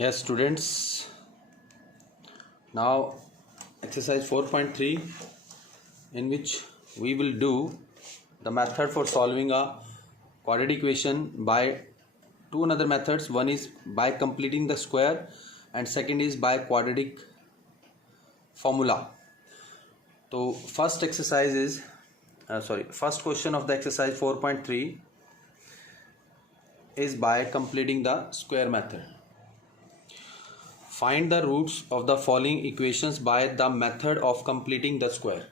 Yes, students. Now, exercise 4.3, in which we will do the method for solving a quadratic equation by two another methods. One is by completing the square, and second is by quadratic formula. So, first exercise is first question of the exercise 4.3 is by completing the square method. Find the roots of the following equations by the method of completing the square.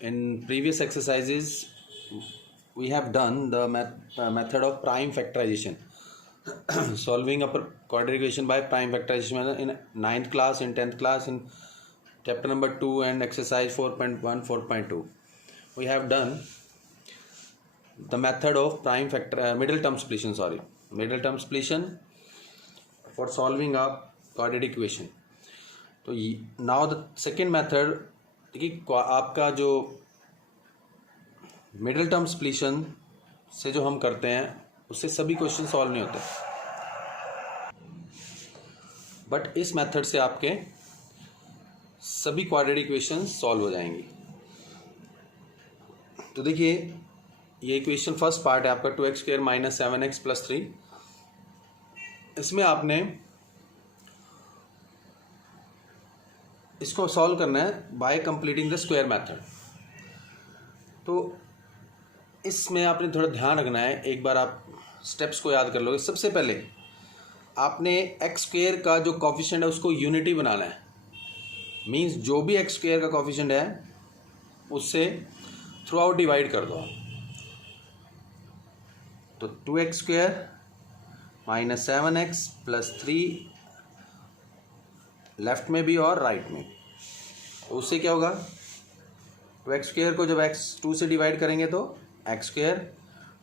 In previous exercises, we have done the method of prime factorization, solving a quadratic equation by prime factorization in 9th class, in 10th class, in chapter number 2 and exercise 4.1, 4.2. We have done the method of prime factor, middle term solution for solving a quadratic equation. तो now the second method, देखिए आपका जो middle term solution से जो हम करते हैं उससे सभी क्वेश्चन सॉल्व नहीं होते, बट इस मेथड से आपके सभी क्वाड्रेटिक इक्वेशन सॉल्व हो जाएंगी. तो देखिए ये इक्वेशन फर्स्ट पार्ट है आपका 2x² - 7x + 3. इसमें आपने इसको सॉल्व करना है bye completing the square method. तो इसमें आपने थोड़ा ध्यान रखना है, एक बार आप स्टेप्स को याद कर लोगे. सबसे पहले आपने x² का जो कोफिशिएंट है उसको यूनिटी बनाना है. मींस जो भी x² का कोफिशिएंट है उससे थ्रू आउट डिवाइड कर दो. तो 2x² - 7x + 3 लेफ्ट में भी और राइट में. तो उससे क्या होगा, 2x² को जब x2 से डिवाइड करेंगे तो x²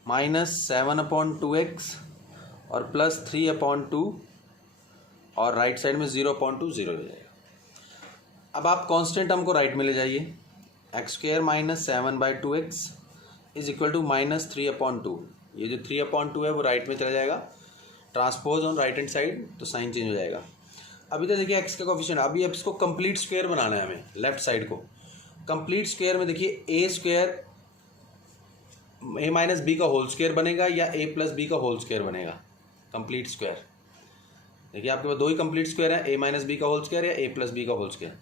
- 7/2x और +3/2 और राइट साइड में 0/2 0 हो जाएगा. अब आप कांस्टेंट टर्म को राइट में ले जाइए. x² - 7/2x is equal to -3/2. ये जो 3/2 है वो राइट में चला जाएगा, transpose on right hand side, तो साइन चेंज हो जाएगा. अभी तो देखिए x का कोफिशिएंट, अभी अब इसको कंप्लीट स्क्वायर बनाना है हमें. लेफ्ट साइड को कंप्लीट स्क्वायर में देखिए a² a - b का होल स्क्वायर बनेगा या a + b का होल स्क्वायर बनेगा. कंप्लीट स्क्वायर देखिए आपके पास दो ही कंप्लीट स्क्वायर है, a - b का होल स्क्वायर या a + b का होल स्क्वायर.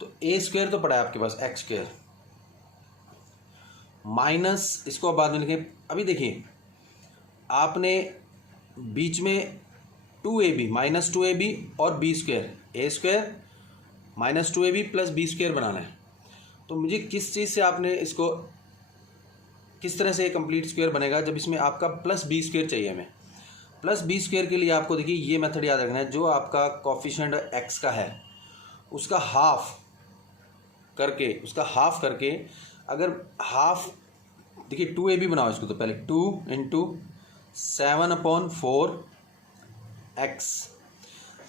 तो a² तो पड़ा है आपके पास, x² माइनस, इसको बाद में लिखें. अभी देखिए आपने बीच में 2ab -2ab और b² a² - 2ab + b² बनाना है. तो मुझे किस चीज़ से आपने इसको, किस तरह से ये कंप्लीट स्क्वायर बनेगा जब इसमें आपका +b² चाहिए. हमें +b² के लिए आपको देखिए ये मेथड याद रखना है. जो आपका कोफिशिएंट x का है उसका हाफ करके अगर हाफ, देखिए 2ab बनाओ इसको. तो पहले 2 × 7/4x.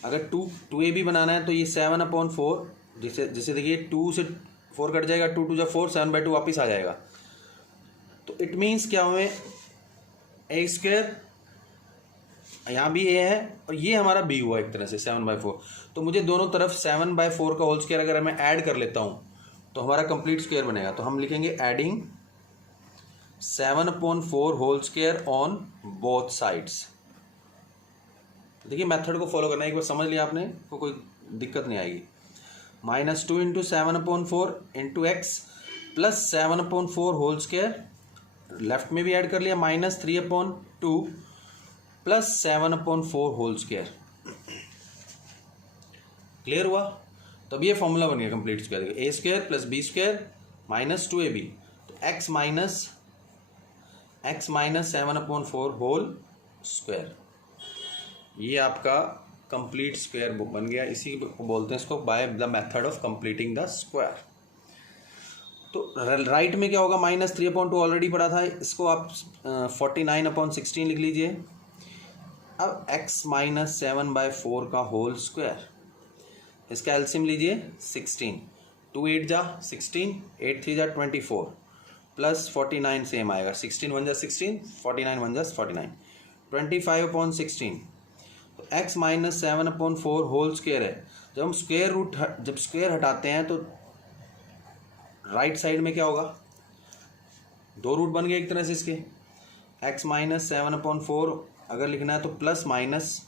अगर 2ab बनाना है तो ये 7/4, जिसे देखिए 2 से 4 कट जाएगा, 2 × 2 = 4, 7/2 वापस आ जाएगा. तो इट मीन्स क्या हमें a², यहाँ भी a है और ये हमारा b हुआ एक तरह से 7/4. तो मुझे दोनों तरफ 7/4 का होल स्क्वायर अगर मैं ऐड कर लेता हूँ तो हमारा कंप्लीट स्क्वायर बनेगा. तो हम लिखेंगे adding 7/4 whole square on both sides. देखिए मेथड को फॉलो करना है, एक बार समझ लिया आपने तो कोई दिक्कत नहीं आएगी. -2 × 7/4 × x + 7/4 होल स्क्वायर, लेफ्ट में भी ऐड कर लिया, -3/2 + 7/4 होल स्क्वायर. क्लियर हुआ. तो अब ये फॉर्मूला बन गया complete square. a² + b² - 2ab, तो x - 7/4 होल स्क्वायर, ये आपका कंप्लीट स्क्वायर बन गया. इसी को बोलते हैं इसको by the method of completing the square. तो राइट में क्या होगा, -3/2 ऑलरेडी पड़ा था, इसको आप 49/16 लिख लीजिए. अब x - 7/4 का होल स्क्वायर, इसका एलसीएम लीजिए 16. 2 8 जा 16, 8 3 जा 24 प्लस 49 सेम आएगा. 16 1 जा 16, 49 1 जा 49, 25/16. तो x माइनस 7/4 होल स्क्वायर है। जब हम जब स्क्वायर हटाते हैं तो राइट साइड में क्या होगा, दो रूट बन गए एक तरह से इसके। x माइनस 7/4 अगर लिखना है तो प्लस माइनस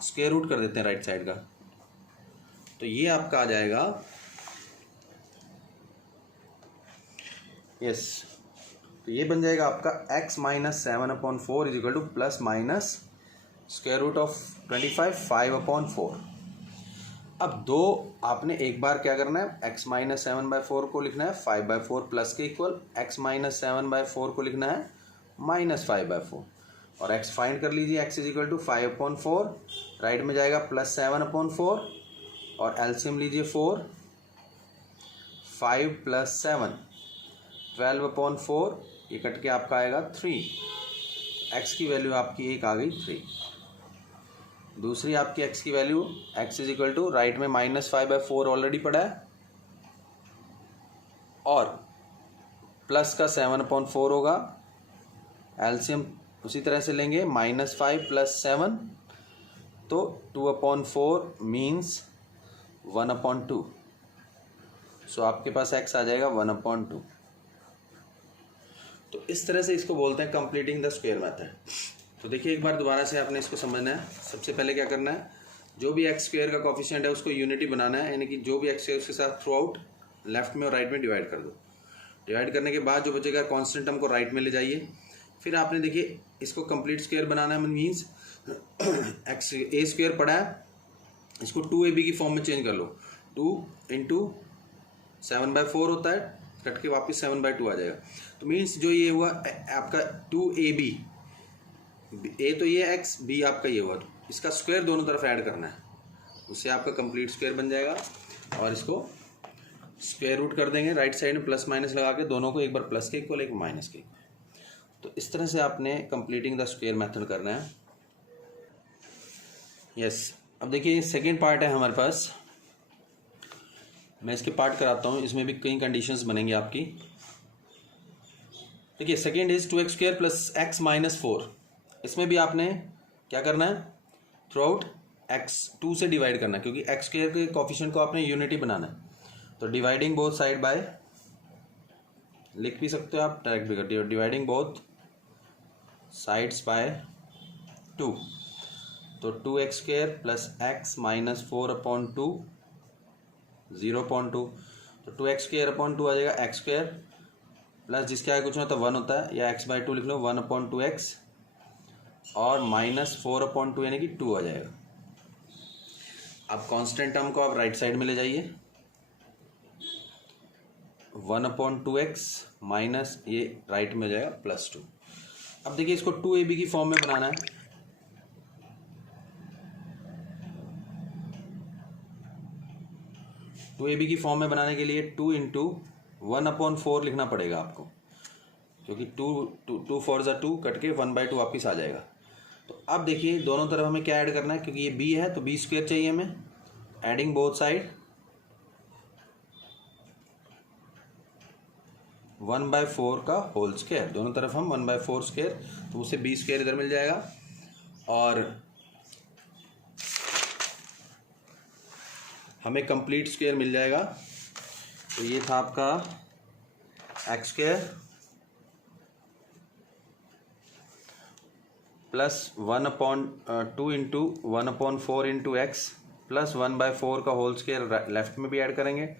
स्क्वायर रूट कर देते हैं राइट साइड का, तो ये आपका आ जाएगा यस तो ये बन जाएगा आपका x minus 7/4 is equal to plus minus square root of 25 5/4। अब दो आपने एक बार क्या करना है, x माइनस 7/4 को लिखना है 5/4 प्लस के इक्वल, x माइनस 7/4 को लिखना है माइनस 5/4 और x फाइंड कर लीजिए। x is equal to 5/4, right में जाएगा प्लस 7/4 और एलसीएम लीजिए 4, 5 प्लस 7 12/4, ये कट के आपका आएगा 3। x की वैल्यू आपकी एक आ गई 3। दूसरी आपकी x की value x is equal to right में माइनस 5/4 ऑलरेडी पड़ा है और प्लस का 7/4 होगा, एलसीएम उसी तरह से लेंगे माइनस 5 प्लस 7 तो 2/4 मीन्स 1/2। सो आपके पास x आ जाएगा 1/2। तो इस तरह से इसको बोलते हैं कंप्लीटिंग द स्क्वायर मेथड। तो देखिए एक बार दोबारा से आपने इसको समझना है। सबसे पहले क्या करना है, जो भी एक्स स्क्वायर का कोफिशिएंट है उसको यूनिटी बनाना है, यानी कि जो भी एक्स है उसके साथ थ्रू आउट लेफ्ट में और राइट में डिवाइड कर दो। डिवाइड करने के बाद जो बचेगा कांस्टेंट टर्म को राइट में ले जाइए। फिर आपने देखिए इसको कंप्लीट स्क्वायर बनाना है, मीन्स एक्स ए स्क्वायर पड़ा है, इसको 2ab की फॉर्म में चेंज कर लो। 2 इंटू 7/4 होता है, कट के वापस 7/2 आ जाएगा। तो मीन्स जो ये हुआ आपका 2ab, ए तो ये x, b आपका ये हुआ, इसका स्क्वायर दोनों तरफ ऐड करना है, उससे आपका कंप्लीट स्क्वायर बन जाएगा। और इसको स्क्वायर रूट कर देंगे, राइट साइड में प्लस माइनस लगा के दोनों को एक बार प्लस के इक्वल एक माइनस के इक्वल। तो इस तरह से आपने कंप्लीटिंग द स्क्वायर मेथड करना है। यस अब देखिए सेकेंड पार्ट है हमारे पास, मैं इसके पार्ट कराता हूँ, इसमें भी कई कंडीशंस बनेंगी आपकी। देखिए second is 2x² plus x minus 4। इसमें भी आपने क्या करना है, थ्रू आउट x 2 से डिवाइड करना है, क्योंकि x स्क्वायर के कोफिशिएंट को आपने यूनिटी बनाना है। तो डिवाइडिंग बोथ साइड बाय, लिख भी सकते हो आप, डायरेक्ट भी करते हो, डिवाइडिंग बोथ साइड्स बाय 2। तो 2x² प्लस x माइनस 4/2 0/2। तो 2x² आ जाएगा x² प्लस जिसके आगे कुछ नहीं होता 1 होता है, या x/2 लिख लो 1/2x और माइनस 4/2 यानी कि 2 आ जाएगा। अब कांस्टेंट टर्म को आप राइट साइड में ले जाइए, 1/2x माइनस ये राइट में हो जाएगा +2। अब देखिए इसको 2ab की फॉर्म में बनाना है। टू ए बी की फॉर्म में बनाने के लिए 2 इंटू 1/4 लिखना पड़ेगा आपको, क्योंकि 2 4 ज़ा 2 कट के 1/2 वापिस आ जाएगा। तो अब देखिए दोनों तरफ हमें क्या ऐड करना है, क्योंकि ये b है तो b² चाहिए हमें। एडिंग बोथ साइड 1/4 का होल स्क्वायर, दोनों तरफ हम 1/4 स्क्वायर, तो उसे b² इधर मिल जाएगा। और हमें कंप्लीट स्क्वायर मिल जाएगा। तो ये था आपका x² plus 1/2 into 1/4 into x plus 1/4 का होल स्क्वायर लेफ्ट में भी ऐड करेंगे,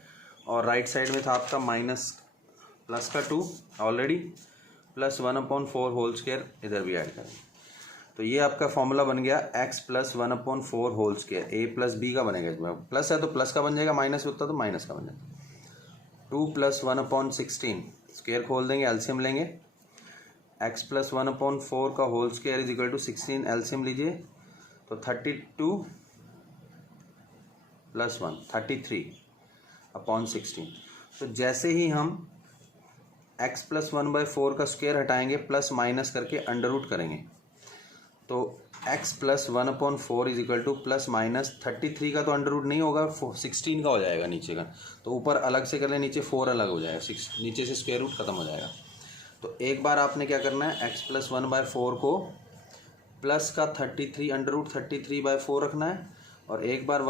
और राइट साइड में था आपका माइनस प्लस का 2 ऑलरेडी, प्लस 1/4 होल स्क्वायर इधर भी ऐड करेंगे। तो ये आपका फॉर्मूला बन गया x plus 1/4 whole square, a plus b का बनेगा। इसमें प्लस है तो प्लस का बन जाएगा, माइनस होता तो माइनस का बन जाएगा। 2 प्लस 1/16 स्क्वायर खोल देंगे, एलसीएम लेंगे, x प्लस 1/4 का whole square is equal to 16, LCM लीजिए तो 32 प्लस 1 33/16। तो जैसे ही हम x प्लस 1/4 का स्क्वायर हटाएंगे, प्लस माइनस करके अंडर रूट करेंगे, तो x plus 1/4 is equal to plus minus 33 का तो अंडर रूट नहीं होगा, 16 का हो जाएगा नीचे का। तो ऊपर अलग से कर ले, नीचे 4 अलग हो जाएगा, 6 नीचे से स्क्वायर रूट खत्म हो जाएगा। तो एक बार आपने क्या करना है, x प्लस 1/4 को प्लस का 33 अंडर रूट 33/4 रखना है, और एक बार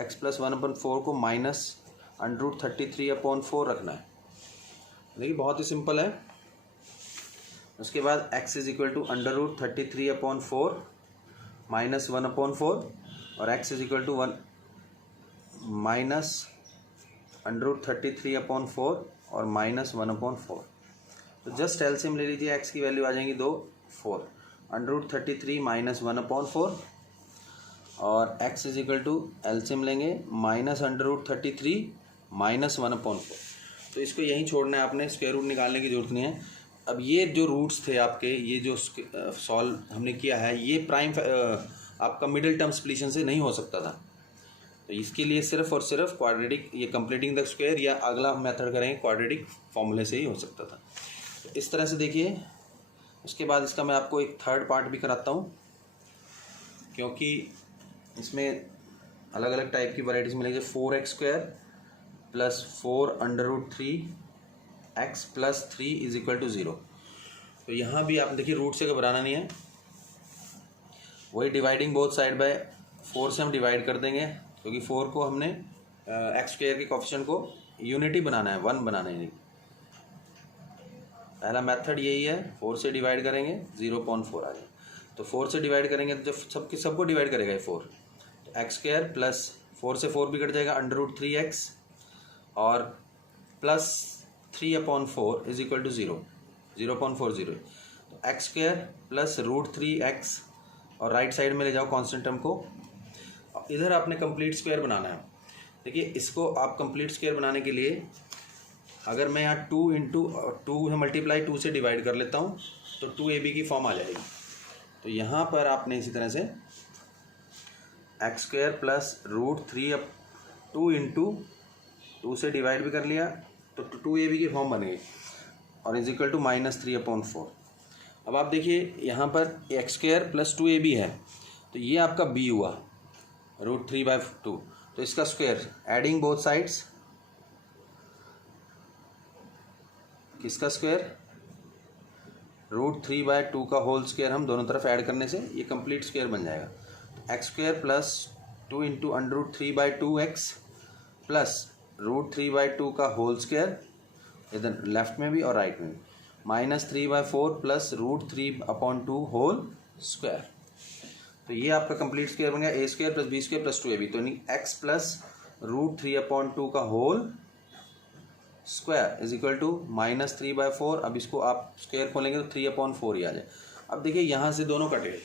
x प्लस 1/4 को माइनस अंडर रूट 33/4 रखना है। देखिए बहुत ही सिंपल है। उसके बाद x is equal to under root 33/4 minus 1/4 और x is equal to 1 minus under root 33/4 और माइनस 1/4। तो जस्ट एलसीएम ले लीजिए, x की वैल्यू आ जाएंगी 2 4 अंडर रूट 33 माइनस 1/4 और x is equal to LCM लेंगे माइनस अंडर रूट 33 माइनस 1/4। तो इसको यहीं छोड़ना है, आपने स्क्वायर रूट निकालने की जरूरत नहीं है। अब ये जो रूट्स थे आपके, ये जो सॉल्व हमने किया है, ये प्राइम आपका मिडिल टर्म सॉल्यूशन से नहीं हो सकता था। तो इसके लिए सिर्फ और सिर्फ क्वाड्रेटिक, ये कंप्लीटिंग द स्क्वायर या अगला मेथड करेंगे क्वाड्रेटिक फॉर्मूले से ही हो सकता था। तो इस तरह से देखिए। उसके बाद इसका मैं आपको एक थर्ड पार्ट भी कराता हूँ, क्योंकि इसमें अलग अलग टाइप की वैरायटीज मिलेगी। 4x² plus 4 under root 3x plus 3 is equal to 0। तो यहाँ भी आप देखिए, रूट से घबराना नहीं है, वही डिवाइडिंग बोथ साइड बाय 4 से हम डिवाइड कर देंगे, क्योंकि 4 को हमने x² के कोएफिशिएंट को यूनिटी बनाना है, 1 बनाना है। नहीं, पहला मेथड यही है, 4 से डिवाइड करेंगे 0.4 आ जाए। तो 4 से डिवाइड करेंगे तो जब सबको डिवाइड करेगा ये 4, तो x² प्लस 4 से 4 भी कट जाएगा अंडर रूट 3x और प्लस 3/4 इज इक्वल टू 0.40। तो x² प्लस रूट 3x और राइट साइड में ले जाओ कांस्टेंट टर्म को। इधर आपने कंप्लीट स्क्वायर बनाना है। देखिए, इसको आप कंप्लीट स्क्वायर बनाने के लिए अगर मैं यहाँ 2 इंटू 2 है मल्टीप्लाई 2 से डिवाइड कर लेता हूँ तो 2ab की फॉर्म आ जाएगी। तो यहाँ पर आपने इसी तरह से x² प्लस रूट 3 2 इंटू 2 से डिवाइड भी कर लिया तो 2ab की फॉर्म बन गई और इज इक्वल टू माइनस 3/4। अब आप देखिए यहाँ पर x² प्लस 2ab है, तो ये आपका b हुआ रूट 3/2। तो इसका स्क्वायर एडिंग बोथ साइड्स, किसका स्क्वायर, रूट 3/2 का होल स्क्वायर हम दोनों तरफ ऐड करने से ये कंप्लीट स्क्वायर बन जाएगा। x² plus 2 into under root 3/2x plus root 3/2 का होल स्क्वायर, इधर लेफ्ट में भी और राइट में भी, minus 3/4 plus root 3/2 whole square. तो ये आपका कंप्लीट स्क्वायर बन गया, a² plus b² plus 2ab। तो यानी x प्लस रूट 3/2 का whole square is equal to minus 3/4। अब इसको आप स्क्वायर खोलेंगे तो 3/4 ही आ जाए। अब देखिए यहाँ से दोनों कटे,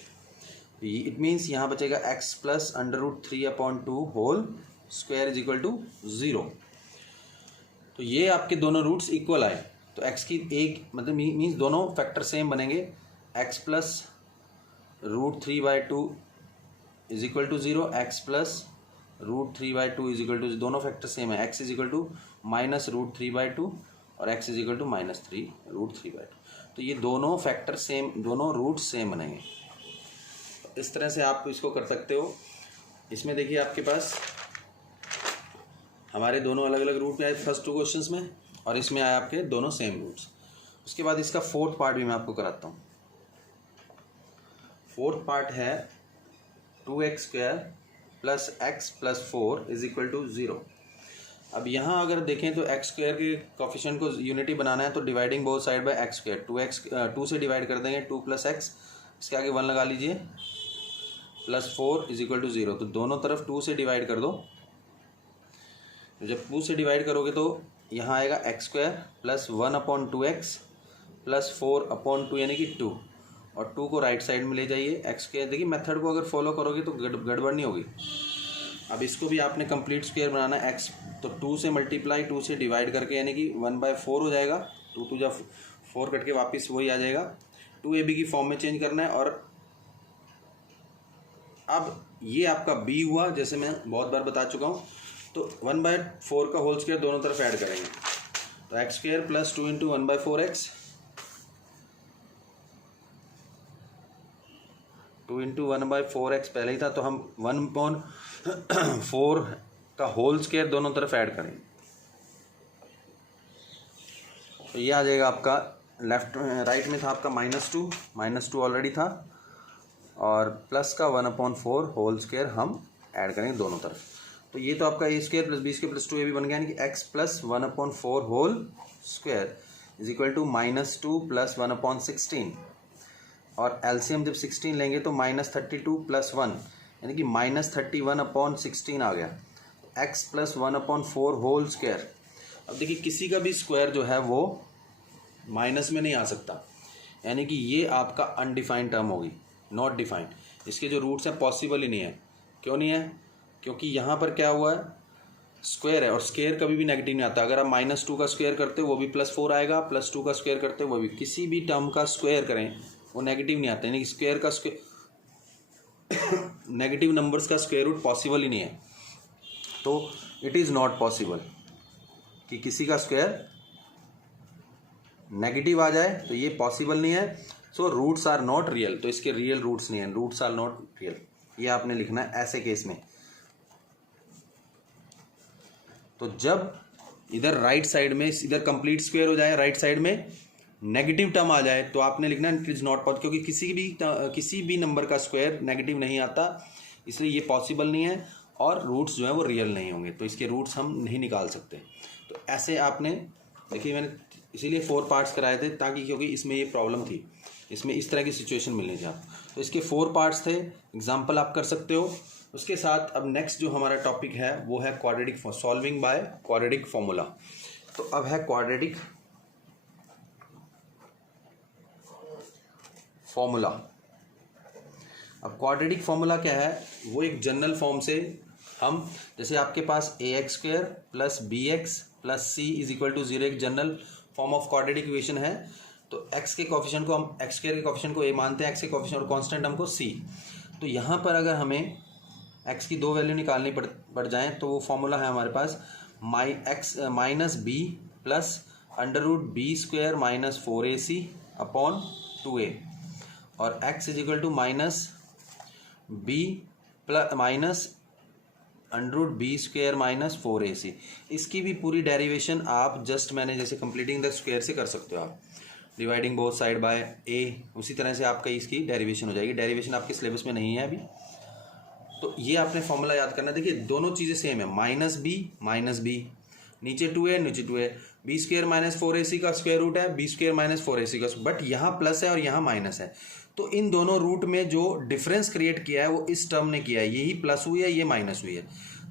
इट मीन्स यहाँ बचेगा x plus under root 3/2 whole square is equal to 0। तो ये आपके दोनों रूट्स इक्वल आए, तो x की एक मतलब मीन्स दोनों फैक्टर सेम बनेंगे। x plus root 3/2 is equal to 0, x plus root 3/2 is equal to, दोनों फैक्टर सेम है। x is equal to minus root 3/2 और x is equal to minus 3 root 3/2। तो ये दोनों फैक्टर सेम, दोनों root same बनेंगे। इस तरह से आप इसको कर सकते हो। इसमें देखिए आपके पास हमारे दोनों अलग अलग रूट में आए फर्स्ट 2 क्वेश्चंस में, और इसमें आए आपके दोनों सेम रूट्स। उसके बाद इसका फोर्थ पार्ट भी मैं आपको कराता हूँ। फोर्थ पार्ट है 2x² plus x plus 4 is equal to 0। अब यहाँ अगर देखें तो x² के कोफिशिएंट को यूनिटी बनाना है, तो dividing both side by x², 2 से डिवाइड कर देंगे 2 प्लस x, इसके आगे 1 लगा लीजिए, प्लस 4 इज इक्वल टू 0। तो दोनों तरफ 2 से डिवाइड कर दो। तो जब 2 से डिवाइड करोगे तो यहाँ आएगा x² प्लस 1/2x प्लस 4/2 यानी कि 2, और 2 को राइट साइड में ले जाइए। x², देखिए मेथड को अगर फॉलो करोगे तो गड़बड़ नहीं होगी। अब इसको भी आपने कंप्लीट स्क्वायर बनाना है। x तो 2 से मल्टीप्लाई 2 से डिवाइड करके यानी कि 1/4 हो जाएगा। 2 जब 4 कट के वापस वही आ जाएगा। 2ab की फॉर्म में चेंज करना है। और अब ये आपका b हुआ, जैसे मैं बहुत बार बता चुका हूँ। तो 1/4 का होल स्क्वायर दोनों तरफ ऐड करेंगे, तो x² plus 2 into 1/4x 2 into 1/4x पहले ही था, तो हम 1/4 का होल स्क्वायर दोनों तरफ ऐड करेंगे। तो ये आ जाएगा आपका लेफ्ट, राइट में था आपका -2 ऑलरेडी था, और प्लस का 1/4 होल स्क्वायर हम ऐड करेंगे दोनों तरफ। तो ये तो आपका a square plus b square plus 2ab बन गया, यानी कि x plus 1/4 whole square is equal to -2 plus 1/16, और एलसीएम जब 16 लेंगे तो -32 प्लस 1 यानी कि -31/16 आ गया। x plus 1/4 whole square. अब देखिए किसी का भी स्क्वायर जो है वो माइनस में नहीं आ सकता, यानी कि ये आपका अनडिफाइंड टर्म होगी, नॉट डिफाइंड। इसके जो रूट्स हैं पॉसिबल ही नहीं है। क्यों नहीं है? क्योंकि यहाँ पर क्या हुआ है, स्क्वायर है, और स्क्वायर कभी भी नेगेटिव नहीं आता। अगर आप -2 का स्क्वायर करते हो वो भी +4 आएगा, +2 का स्क्वायर करते हो वो भी, किसी भी टर्म का स्क्वायर करें वो नेगेटिव नहीं आता, यानी कि स्क्वायर का नेगेटिव नंबर्स का स्क्वायर रूट पॉसिबल ही नहीं है। तो इट इज़ नॉट पॉसिबल कि किसी का स्क्वायर नेगेटिव आ जाए, तो ये पॉसिबल नहीं है। So roots are not real, तो इसके रियल रूट्स नहीं है, रूट्स आर नॉट रियल, ये आपने लिखना है ऐसे केस में। तो जब इधर राइट साइड में इधर कंप्लीट स्क्वायर हो जाए, राइट साइड में नेगेटिव टर्म आ जाए, तो आपने लिखना है इट इज नॉट पॉसिबल, क्योंकि किसी भी नंबर का स्क्वायर नेगेटिव नहीं आता, इसलिए ये पॉसिबल नहीं है, और रूट्स जो है वो रियल नहीं होंगे, तो इसके रूट्स हम नहीं निकाल सकते। तो ऐसे आपने देखिए, मैंने इसीलिए 4 पार्ट्स कराए थे, ताकि क्योंकि इसमें ये प्रॉब्लम थी, इसमें इस तरह की सिचुएशन मिलनी थी आप। तो इसके 4 पार्ट्स थे, एग्जाम्पल आप कर सकते हो। उसके साथ अब नेक्स्ट जो हमारा टॉपिक है वो है quadratic, solving bye quadratic formula. तो अब है क्वाड्रेटिक फॉर्मूला। अब क्वाड्रेटिक फॉर्मूला क्या है, वो एक जनरल फॉर्म से हम, जैसे आपके पास ax² plus bx plus c is equal to 0 एक general form of quadratic equation है। तो x के कोफिशिएंट को हम x² के कोफिशिएंट को a मानते हैं, x के कोफिशिएंट और कांस्टेंट हमको c। तो यहाँ पर अगर हमें x की 2 वैल्यू निकालनी पड़ जाए, तो वो फॉर्मूला है हमारे पास -b plus √b² minus 4ac upon 2a, और x is equal to -b plus minus √b² minus 4ac। इसकी भी पूरी डेरिवेशन आप जस्ट मैंने जैसे कंप्लीटिंग द स्क्वायर से कर सकते हो, आप dividing both side by a, उसी तरह से आपका इसकी डेरिवेशन हो जाएगी। डेरिवेशन आपके सिलेबस में नहीं है अभी, तो ये आपने फॉर्मूला याद करना। देखिए दोनों चीज़ें सेम है, -b, नीचे 2a नीचे 2a, b² माइनस 4ac का स्क्वायर रूट है, b² माइनस 4ac का, बट यहाँ प्लस है और यहाँ माइनस है। तो इन दोनों रूट में जो डिफरेंस क्रिएट किया है वो इस टर्म ने किया है, यही प्लस हुई है, ये माइनस हुई है।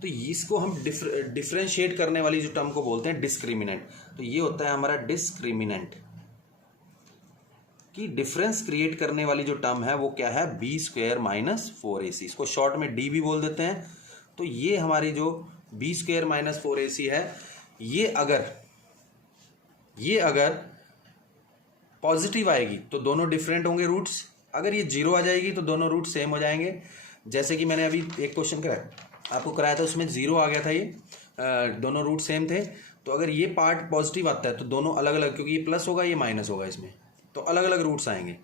तो इसको हम डिफरेंशिएट करने वाली जो टर्म को बोलते हैं डिस्क्रिमिनेंट। तो ये होता है हमारा डिस्क्रिमिनेंट, कि डिफरेंस क्रिएट करने वाली जो टर्म है वो क्या है, b² माइनस 4ac, इसको शॉर्ट में d भी बोल देते हैं। तो ये हमारी जो b² माइनस 4ac है, ये अगर पॉजिटिव आएगी तो दोनों डिफरेंट होंगे रूट्स, अगर ये 0 आ जाएगी तो दोनों रूट सेम हो जाएंगे। जैसे कि मैंने अभी एक क्वेश्चन आपको कराया था, उसमें 0 आ गया था, ये दोनों रूट सेम थे। तो अगर ये पार्ट पॉजिटिव आता है तो दोनों अलग अलग, क्योंकि ये प्लस होगा ये माइनस होगा, इसमें तो अलग अलग रूट्स आएंगे।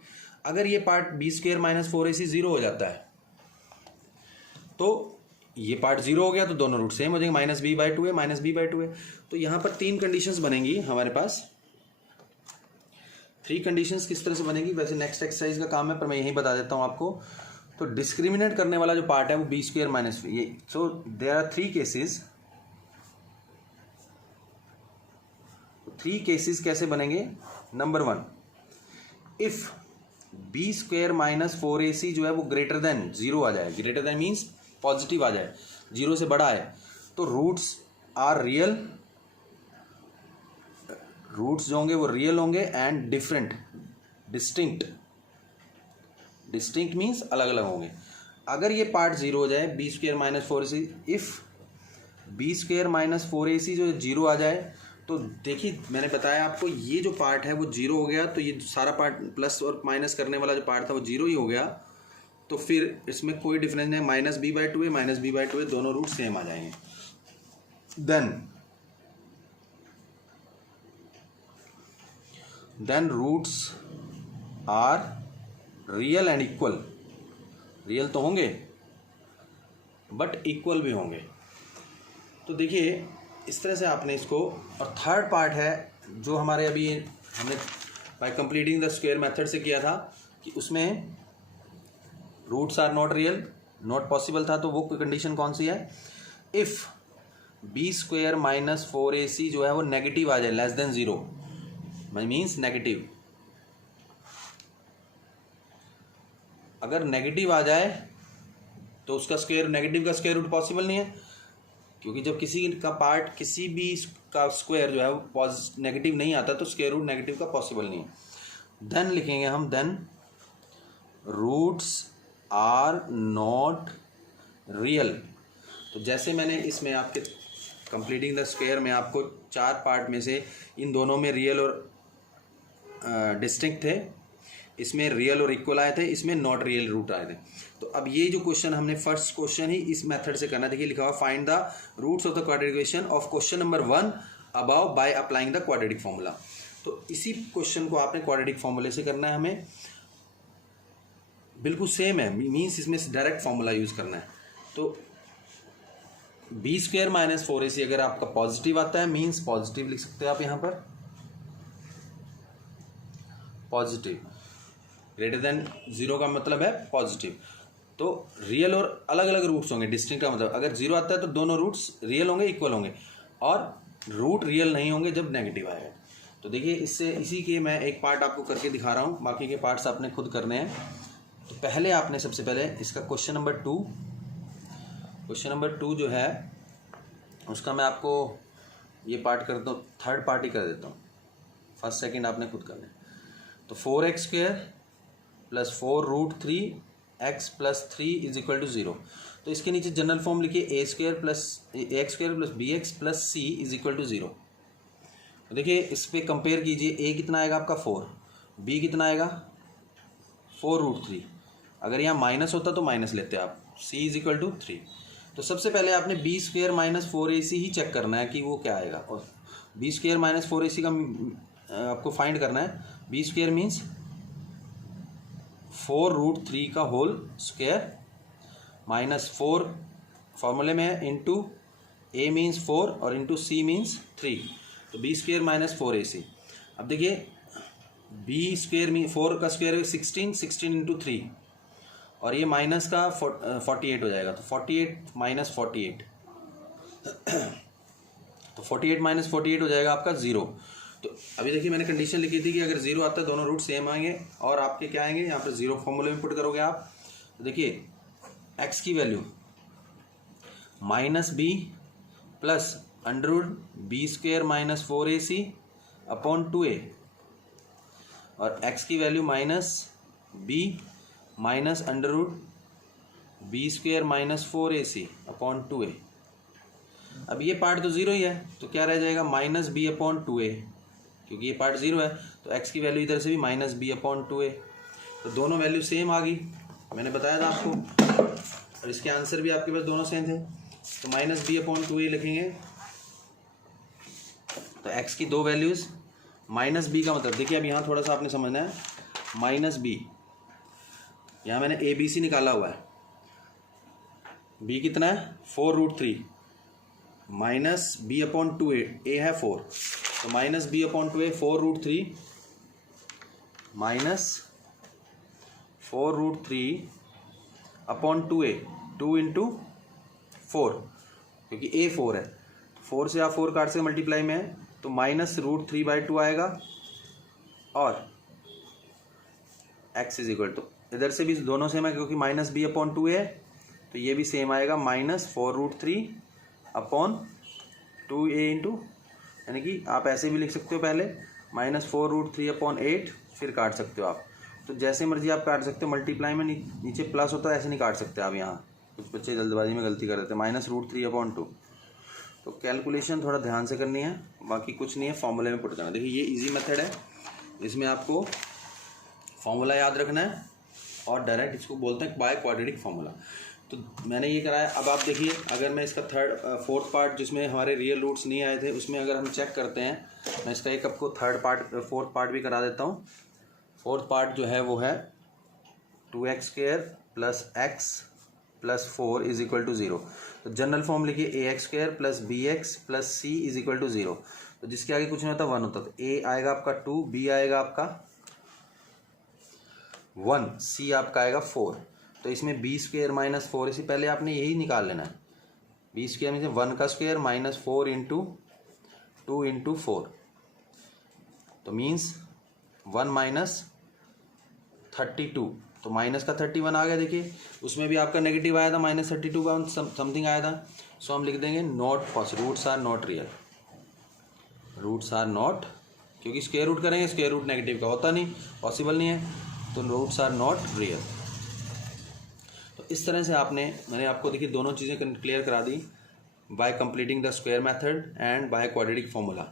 अगर ये पार्ट b² माइनस 4ac 0 हो जाता है, तो ये पार्ट 0 हो गया तो दोनों रूट सेम हो जाएंगे, -b/2a माइनस b/2a। तो यहाँ पर 3 कंडीशंस बनेंगी हमारे पास। 3 कंडीशंस किस तरह से बनेगी, वैसे नेक्स्ट एक्सरसाइज का काम है, पर मैं यही बता देता हूँ आपको। तो डिस्क्रिमिनेट करने वाला जो पार्ट है वो b² माइनस ये। So there are 3 cases. 3 cases कैसे बनेंगे? Number 1, if b² minus 4ac जो है वो ग्रेटर देन 0 आ जाए, ग्रेटर देन मीन्स पॉजिटिव आ जाए, 0 से बड़ा है, तो रूट्स आर रियल, रूट्स जो होंगे वो रियल होंगे एंड डिफरेंट, डिस्टिंक्ट मीन्स अलग अलग होंगे। अगर ये पार्ट 0 हो जाए b² minus 4ac, if b² minus 4ac जो 0 आ जाए, तो देखिए मैंने बताया आपको, ये जो पार्ट है वो 0 हो गया, तो ये सारा पार्ट प्लस और माइनस करने वाला जो पार्ट था वो 0 ही हो गया, तो फिर इसमें कोई डिफरेंस नहीं, -b/2a माइनस b/2a दोनों रूट सेम आ जाएंगे। Then roots are real and equal, real तो होंगे बट इक्वल भी होंगे। तो देखिए इस तरह से आपने इसको, और थर्ड पार्ट है जो हमारे अभी हमने by completing the square method से किया था, कि उसमें roots are not real, not possible था, तो वो कंडीशन कौन सी है, if B square minus 4ac जो है वो नेगेटिव आ जाए, लेस देन 0, मीन्स नेगेटिव। अगर नेगेटिव आ जाए तो उसका स्क्वायर, नेगेटिव का स्क्वायर रूट पॉसिबल नहीं है, क्योंकि जब किसी का पार्ट, किसी भी का स्क्वायर जो है वो नेगेटिव नहीं आता तो स्क्वायर रूट नेगेटिव का पॉसिबल नहीं है। देन लिखेंगे हम, then roots are not real. तो जैसे मैंने इसमें आपके कंप्लीटिंग द स्क्वायर में आपको 4 पार्ट में से इन दोनों में रियल और डिस्टिंक्ट थे, इसमें रियल और इक्वल आए थे, इसमें नॉट रियल रूट आए थे। तो अब ये जो क्वेश्चन हमने फर्स्ट क्वेश्चन ही इस मेथड से करना, देखिए लिखा हुआ find the roots of the quadratic equation of question number 1 above by applying the quadratic formula. तो इसी क्वेश्चन को आपने क्वाड्रेटिक फॉर्मूले से करना है, हमें बिल्कुल सेम है, मीन्स इसमें डायरेक्ट फॉर्मूला यूज करना है। तो बी स्क्वायर माइनस 4ac अगर आपका पॉजिटिव आता है, मीन्स पॉजिटिव लिख सकते हैं आप यहाँ पर, पॉजिटिव, ग्रेटर देन 0 का मतलब है पॉजिटिव। तो रियल और अलग अलग रूट्स होंगे, डिस्टिंक्ट का मतलब अगर 0 आता है तो दोनों रूट्स रियल होंगे, इक्वल होंगे, और रूट रियल नहीं होंगे जब नेगेटिव आएगा। तो देखिए इससे, इसी के मैं एक पार्ट आपको करके दिखा रहा हूँ, बाकी के पार्ट्स आपने खुद करने हैं। तो पहले आपने सबसे पहले इसका क्वेश्चन नंबर 2 जो है उसका मैं आपको ये पार्ट करता हूँ, थर्ड पार्ट ही कर देता हूँ, फर्स्ट सेकंड आपने खुद करना है। तो 4x square plus 4 root 3x plus 3 is equal to 0। तो इसके नीचे जनरल फॉर्म लिखिए a square plus b x plus c is equal to 0। तो देखिए इस पर कंपेयर कीजिए, ए कितना आएगा आपका 4, बी कितना आएगा 4 रूट 3, अगर यहाँ माइनस होता तो माइनस लेते आप, सी इज इक्वल टू 3। तो सबसे पहले आपने बी स्क्वायर माइनस 4ac ही चेक करना है कि वो क्या आएगा, और बी स्क्वायर माइनस 4ac का आपको फाइंड करना है। बी स्क्वायर मीन्स 4 रूट 3 का होल स्क्वायर माइनस 4 फॉर्मूले में है, इंटू ए मीन्स 4 और इंटू सी मीन्स 3। तो बी स्क्वायर माइनस 4ac। अब देखिए बी स्क्वायर में 4 का स्क्वायर 16 इंटू 3, और ये माइनस का 48 हो जाएगा। तो 48 माइनस 48 तो 48 माइनस 48 हो जाएगा आपका 0। तो अभी देखिए मैंने कंडीशन लिखी थी कि अगर 0 आता है दोनों रूट सेम आएंगे, और आपके क्या आएंगे यहाँ पर 0 फॉर्मूले में पुट करोगे आप। तो देखिए x की value minus b plus under root b square minus 4ac upon 2a, और x की value minus b minus under root b square minus 4ac upon 2a। अब ये पार्ट तो 0 ही है, तो क्या रह जाएगा माइनस बी अपॉन 2a, क्योंकि ये पार्ट 0 है तो x की वैल्यू इधर से भी माइनस बी अपॉन 2a। तो दोनों वैल्यू सेम आ गई, मैंने बताया था आपको, और इसके आंसर भी आपके पास दोनों सेम थे। तो माइनस बी अपॉन 2a लिखेंगे। तो x की दो वैल्यूज़, माइनस बी का मतलब देखिए अब यहाँ थोड़ा सा आपने समझना है, माइनस बी, यहाँ मैंने ए बी सी निकाला हुआ है, b कितना है 4 root 3 minus b upon 2a, a है 4, तो minus b upon 2a 4 root 3 minus 4 root 3 upon 2a, 2 into 4, क्योंकि a 4 है, 4 से आप 4 काट से मल्टीप्लाई में है, तो माइनस रूट 3/2 आएगा, और x इज इक्वल टू, इधर से भी दोनों सेम है क्योंकि माइनस बी अपॉन 2a है, तो ये भी सेम आएगा minus 4 root 3 upon 2a into, यानी कि आप ऐसे भी लिख सकते हो, पहले माइनस 4 रूट 3 अपॉन 8, फिर काट सकते हो आप, तो जैसे मर्जी आप काट सकते हो। मल्टीप्लाई में नीचे प्लस होता है, ऐसे नहीं काट सकते आप, यहाँ कुछ बच्चे जल्दबाजी में गलती कर देते हैं, माइनस रूट 3 अपॉन 2। तो कैलकुलेशन थोड़ा ध्यान से करनी है, बाकी कुछ नहीं है, फॉर्मूले में पुट करना। देखिए ये इजी मेथड है, इसमें आपको फॉर्मूला याद रखना है, और डायरेक्ट इसको बोलते हैं बाय क्वाड्रेटिक फार्मूला। तो मैंने ये कराया। अब आप देखिए अगर मैं इसका फोर्थ पार्ट जिसमें हमारे रियल रूट्स नहीं आए थे, उसमें अगर हम चेक करते हैं, मैं इसका एक आपको फोर्थ पार्ट भी करा देता हूँ। फोर्थ पार्ट जो है वो है 2x square plus x plus 4 is equal to 0। तो जनरल फॉर्म लिखिए ax square plus bx plus c is equal to 0। तो जिसके आगे कुछ नहीं होता 1 होता, तो a आएगा आपका 2, b आएगा आपका 1, c आपका आएगा 4। तो इसमें बी स्क्वेयर माइनस 4, इससे पहले आपने यही निकाल लेना है। बी स्क्वेयर में 1 का स्क्वेयर माइनस 4 इंटू 2 इंटू 4, तो मीन्स 1 माइनस 32, तो माइनस का 31 आ गया। देखिए उसमें भी आपका नेगेटिव आया था, माइनस 32 का समथिंग आया था। सो हम लिख देंगे not possible, roots are not real, roots are not, क्योंकि स्क्वायर रूट करेंगे स्क्वायर रूट नेगेटिव का होता नहीं, पॉसिबल नहीं है, तो रूट्स आर नॉट रियल। तो इस तरह से मैंने आपको देखिए दोनों चीज़ें क्लियर करा दी, by completing the square method and by quadratic formula.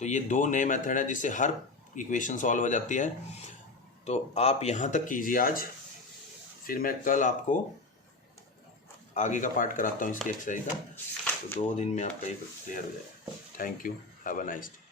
तो ये दो नए मेथड है जिससे हर इक्वेशन सॉल्व हो जाती है। तो आप यहाँ तक कीजिए आज, फिर मैं कल आपको आगे का पार्ट कराता हूँ इसकी एक्सरसाइज का। तो 2 दिन में आपका ये क्लियर हो जाएगा। Thank you, have a nice day.